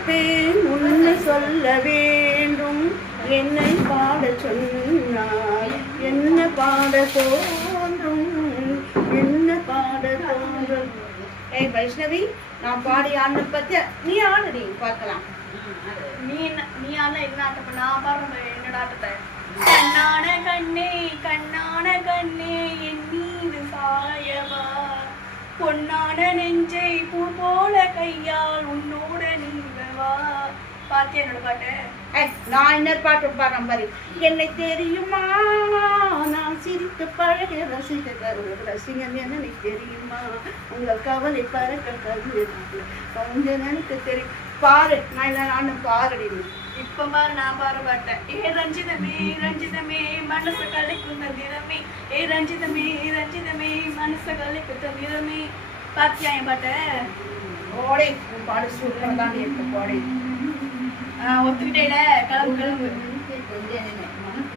நினைப்பேன் உன்னை சொல்ல வேண்டும், என்னை பாட சொன்னால் என்ன பாட தோன்றும், என்ன பாட தோன்றும். ஏய் வைஷ்ணவி, நான் பாடி ஆடின பத்தி நீ ஆடுடி பார்க்கலாம். நீ ஆனா என்ன ஆட்டப்ப நான் பாடுற என்னோட ஆட்டத்தை. கண்ணான கண்ணே கண்ணான கண்ணே என் மீது சாயவா, பொன்னான நெஞ்சை பூ போல கையால் உன்னோட நீங்கவா. பாத்தி என்னோட பாட்டு. நான் என்ன பாட்டு பாடுறேன் பாரு. என்னை தெரியுமா நான் சிரித்து பழக ரசிகன் என்ன தெரியுமா, உங்கள் கவலை பறக்க கவிதை கொஞ்சம் எனக்கு தெரியும். பாரு, நான் என்ன பாருடி. இப்ப பாரு நான் பாரு பாட்டேன். ஏ ரஞ்சிதமே ரஞ்சிதமே மனசு கலைக்கும் தந்திரமே, ஏ ரஞ்சிதமே ரஞ்சிதமே மனசு கலைக்கும் தந்திரமே. பாத்தியா என் பாட்ட? ஓடே, பாடு சூப்பர் தான் இருக்கு. போடே ஒத்துக்கிட்டேல, கிளம்பு கிளம்பு.